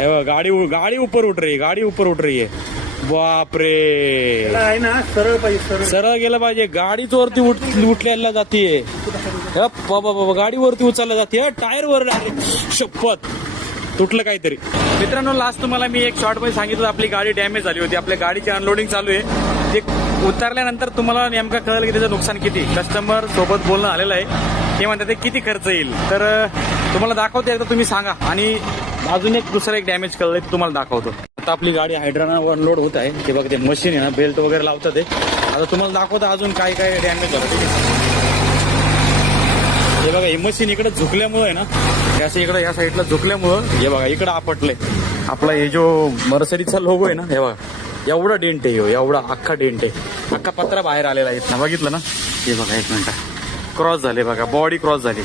हे बघ, गाड़ी गाड़ी ऊपर उठ रही है, गाड़ी ऊपर उठ रही है. बाप रे, आहे ना सरळ पाहिजे सरळ. सरळ गेलं पाहिजे. गाडीच वरती उठल्याला जातीये. बाबा गाडी वरती उचलल्या जाते. टायर वर डायरेक्ट. शपथ तुटलं काहीतरी. मित्रांनो, लास्ट तुम्हाला मी एक शॉर्ट मध्ये सांगितलं, आपली गाडी डॅमेज झाली होती. आपल्या गाडीची अनलोडिंग चालू आहे. ते उतरल्यानंतर तुम्हाला नेमका कळेल की त्याचं नुकसान किती. कस्टमर सोबत बोलणं आलेलं आहे. ते म्हणतात ते किती खर्च येईल. तर तुम्हाला दाखवते, एकदा तुम्ही सांगा. आणि अजून एक दुसरं एक डॅमेज कळलंय ते तुम्हाला दाखवतो. आता आपली गाडी हायड्रानावर अनलोड होत आहे. ते बघा, ते मशीन आहे ना, बेल्ट वगैरे लावतात ते. आता तुम्हाला दाखवतो अजून काय काय डॅमेज झालं. हे बघा, हे मशीन इकडे झुकल्यामुळे आहे ना, असं इकडे या साईडला झुकल्यामुळं हे बघा इकडं आपटलंय. आपला हे जो मर्सडीजचा लोगो आहे ना, हे बघा एवढा डेंट आहे, एवढा अख्खा डेंट आहे. अख्खा पत्रा बाहेर आलेला आहे ना, बघितलं ना. हे बघा, एक मिनिट, क्रॉस झाले बघा, बॉडी क्रॉस झाली,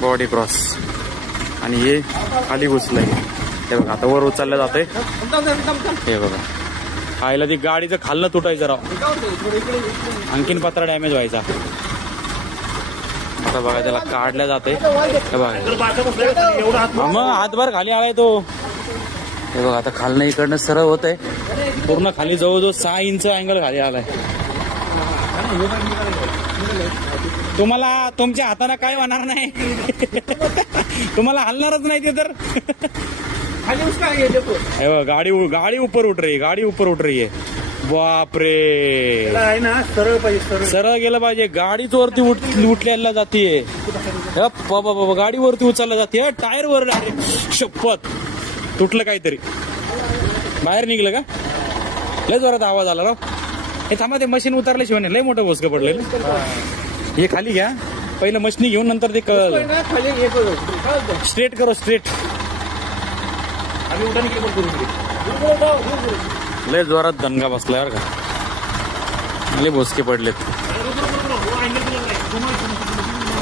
बॉडी क्रॉस. आणि हे खाली घुसलंय. हे बघा, आता वर उचललं जातंय. हे बघा, आईला ती गाडीचं खालनं तुटायचं राव. आणखीन पत्रा डॅमेज व्हायचा. आता बघा, त्याला काढल्या जाते. हे बघा, मग हातभर खाली आलाय तो. हे बघा, आता खालनं इकडनं सरळ होत आहे. पूर्ण खाली जवळजवळ 6 इंच अँगल खाली आलाय. तुम्हाला तुमच्या हाताने काय होणार नाही. तुम्हाला हलणारच नाही ते तर. हे बघा, गाडी ऊपर उठ रही है, गाडी ऊपर उठ रही है. बाप रे, आहे ना सरळ पाहिजे सरळ. सरळ गेलं पाहिजे. गाडीच वरती उठल्याला जातीये. बाबा गाडी वरती उचलल्या जाते. टायर वर डायरेक्ट. शपथ तुटलं काहीतरी. बाहेर निघलं का? लय जोरात आवाज आला राव. हे थांबा, ते मशीन उतरल्याशिवाय नाही. लय मोठं भोसकं पडलेलं. हे खाली घ्या पहिलं, मशीन घेऊन नंतर ते स्ट्रेट करो, स्ट्रेट. लय जोरात दणगा बसलाय बरं का. लय भोसके पडलेत.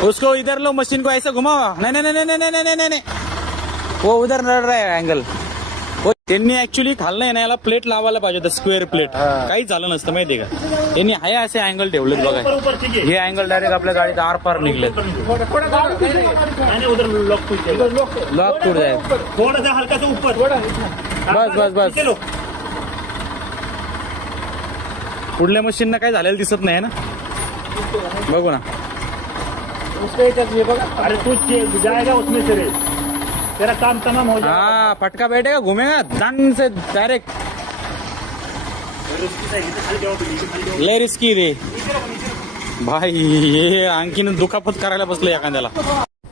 उसको इधर लो, मशीन को ऐसा घुमावा. नाही नाही नाही नाही नाही नाही नाही, वो उधर नड रहा है अँगल. हो, त्यांनी ऍक्च्युली खाल्लं आहे ना, याला प्लेट लावायला पाहिजे होतं, स्क्वेअर प्लेट. काही झालं नसतं माहितीये का. त्यांनी हाय असे अँगल ठेवलेत बघा. हे अँगल डायरेक्ट आपल्या गाडीत आरपार निघलेत. लॉक तुड जाय. थोडासा हलकासा ऊपर. बस बस बस. पुढल्या मशीनला काय झालेलं दिसत नाही ना. बघू ना. अरे तू जाएगा उसमें से रे. तेरा काम तमाम हो जाएगा. हाँ, फटका बैठेगा, घूमेगा दन से डायरेक्ट. लय रिस्की रे भाई. हे आणखीन दुखापत करायला बसलं एखाद्याला.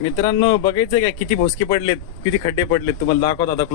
मित्रांनो, बघायचं काय किती भोसके पडलेत, किती खड्डे पडलेत. तुम्हाला दाखवतो आता क्लोज.